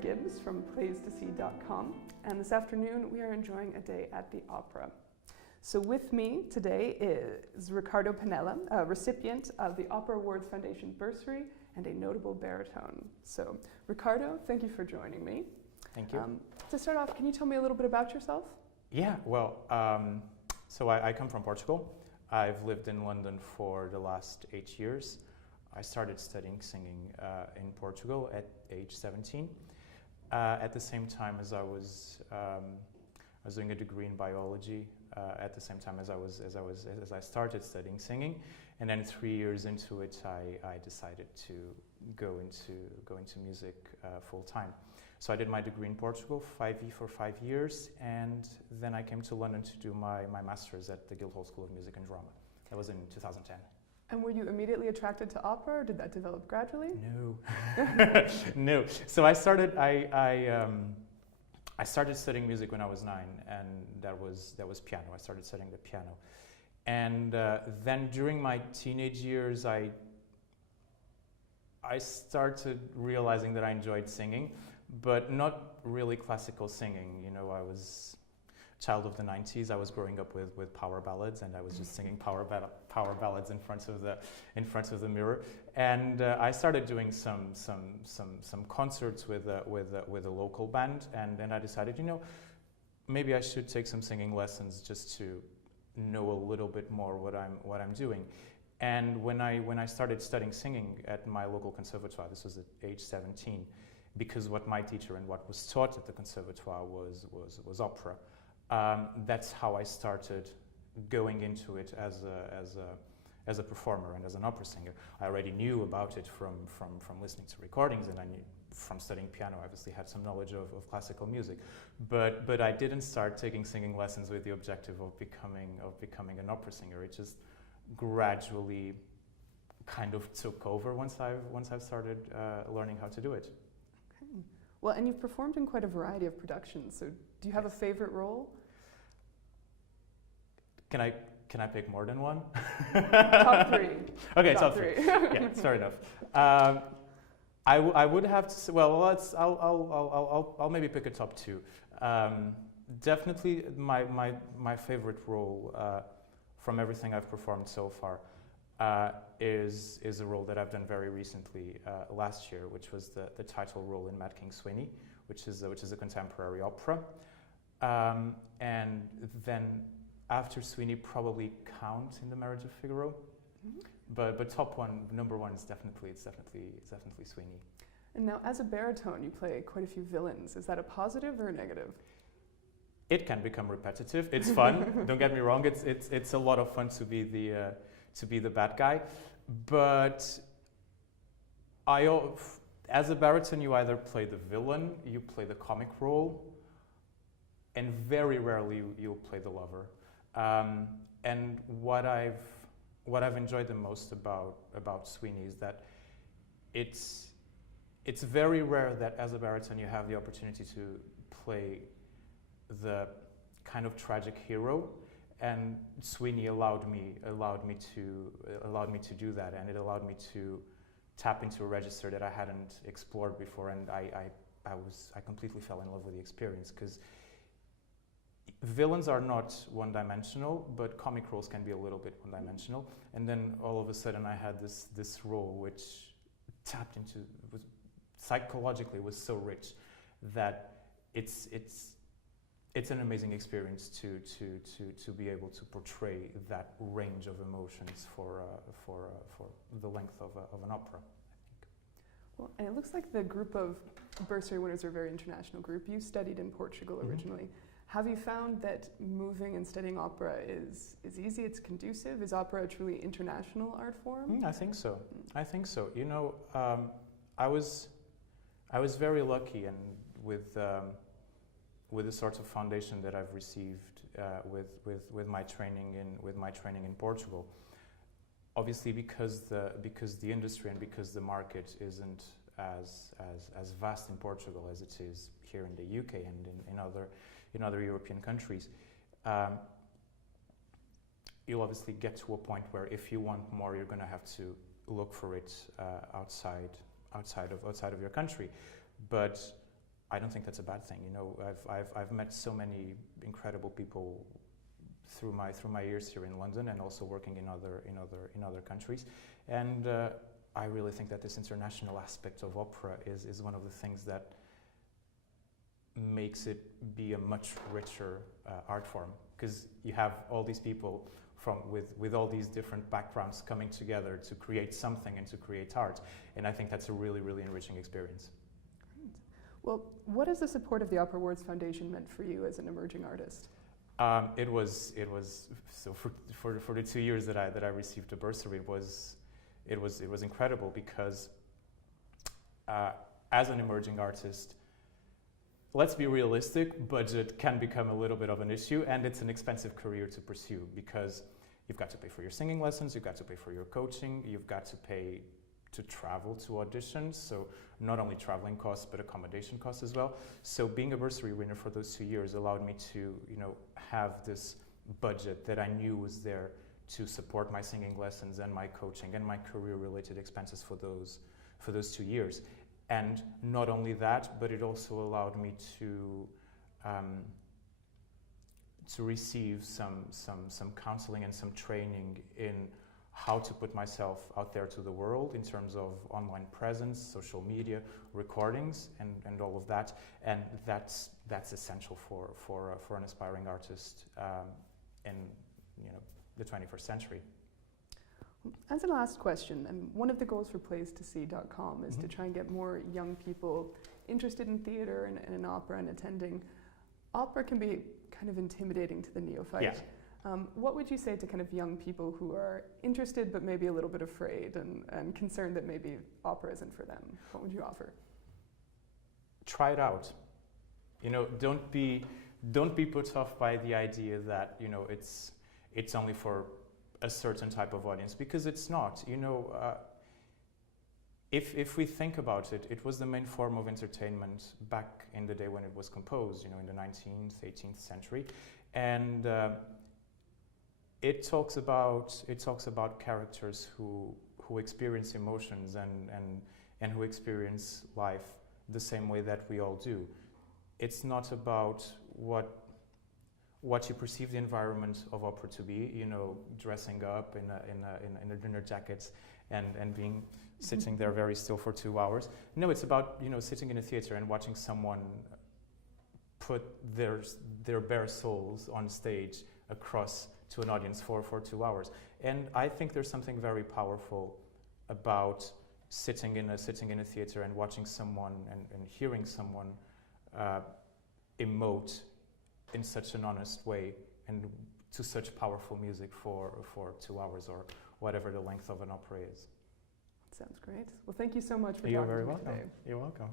Gibbs from playstosee.com, and this afternoon we are enjoying a day at the opera. So with me today is Ricardo Panela, a recipient of the Opera Awards Foundation bursary and a notable baritone. So Ricardo, thank you for joining me. Thank you. To start off, can you tell me a little bit about yourself? Yeah, well, so I come from Portugal. I've lived in London for the last 8 years. I started studying singing in Portugal at age 17. At the same time as I was doing a degree in biology. At the same time as I started studying singing, and then 3 years into it, I decided to go into music full time. So I did my degree in Portugal, for 5 years, and then I came to London to do my master's at the Guildhall School of Music and Drama. That was in 2010. And were you immediately attracted to opera, or did that develop gradually? No, no. So I started studying music when I was 9, and that was piano. I started studying the piano, and then during my teenage years, I started realizing that I enjoyed singing, but not really classical singing. You know, I was a child of the 90s. I was growing up with power ballads, and I was just singing power ballads in front of the mirror. And I started doing some concerts with a local band, and then I decided, you know, maybe I should take some singing lessons just to know a little bit more what I'm doing. And when I started studying singing at my local conservatoire, this was at age 17, because what my teacher and what was taught at the conservatoire was opera. That's how I started going into it as a performer and as an opera singer. I already knew about it from listening to recordings, and I knew from studying piano. I obviously had some knowledge of classical music, but I didn't start taking singing lessons with the objective of becoming an opera singer. It just gradually kind of took over once I've started learning how to do it. Okay. Well, and you've performed in quite a variety of productions. So, do you have a favorite role? Can I pick more than one? Top 3. Okay, top 3. Yeah, fair enough. I would have to say, well, I'll maybe pick a top 2. Definitely my favorite role from everything I've performed so far is a role that I've done very recently last year, which was the title role in Mad King Sweeney, which is a contemporary opera, and then after Sweeney, probably Count in The Marriage of Figaro. Mm-hmm. But top one, number one is definitely Sweeney. And now, as a baritone, you play quite a few villains. Is that a positive or a negative? It can become repetitive. It's fun. Don't get me wrong. It's a lot of fun to be the bad guy. But as a baritone, you either play the villain, you play the comic role, and very rarely you'll play the lover. And what I've enjoyed the most about Sweeney is that it's very rare that as a baritone you have the opportunity to play the kind of tragic hero, and Sweeney allowed me to do that, and it allowed me to tap into a register that I hadn't explored before, and I completely fell in love with the experience, because villains are not one-dimensional, but comic roles can be a little bit one-dimensional. And then all of a sudden I had this role which tapped into, psychologically was so rich that it's an amazing experience to be able to portray that range of emotions for the length of an opera, I think. Well, and it looks like the group of bursary winners are a very international group. You studied in Portugal originally. Mm-hmm. Have you found that moving and studying opera is easy, it's conducive? Is opera a truly international art form? I think so. I think so. You know, I was very lucky, and with the sorts of foundation that I've received with my training in Portugal. Obviously, because the industry and because the market isn't as vast in Portugal as it is here in the UK and in other European countries, you'll obviously get to a point where if you want more, you're going to have to look for it outside of your country. But I don't think that's a bad thing. You know, I've met so many incredible people through my years here in London, and also working in other countries, and I really think that this international aspect of opera is one of the things that makes it be a much richer art form, because you have all these people with all these different backgrounds coming together to create something and to create art, and I think that's a really, really enriching experience. Great. Well, what has the support of the Opera Awards Foundation meant for you as an emerging artist? It was so for the 2 years that I received a bursary, it was incredible, because as an emerging artist, let's be realistic, budget can become a little bit of an issue, and it's an expensive career to pursue, because you've got to pay for your singing lessons, you've got to pay for your coaching, you've got to pay to travel to auditions, so not only traveling costs but accommodation costs as well. So being a bursary winner for those 2 years allowed me to, you know, have this budget that I knew was there to support my singing lessons and my coaching and my career-related expenses for those 2 years. And not only that, but it also allowed me to receive some counseling and some training in how to put myself out there to the world in terms of online presence, social media, recordings, and all of that. And that's essential for an aspiring artist in, you know, the 21st century. As a last question, one of the goals for plays2see.com is to try and get more young people interested in theatre and in opera and attending. Opera can be kind of intimidating to the neophyte. Yeah. What would you say to kind of young people who are interested but maybe a little bit afraid and concerned that maybe opera isn't for them? What would you offer? Try it out. You know, don't be put off by the idea that, you know, it's only for a certain type of audience, because it's not. You know, if we think about it, it was the main form of entertainment back in the day when it was composed, you know, in the 19th, 18th century, and it talks about characters who experience emotions and who experience life the same way that we all do. It's not about what you perceive the environment of opera to be, you know, dressing up in a dinner jacket and being sitting there very still for 2 hours. No, it's about, you know, sitting in a theater and watching someone put their bare souls on stage across to an audience for 2 hours. And I think there's something very powerful about sitting in a theater and watching someone and hearing someone emote in such an honest way and to such powerful music for 2 hours or whatever the length of an opera is. Sounds great. Well, thank you so much for You're talking very to me welcome. today. You're welcome.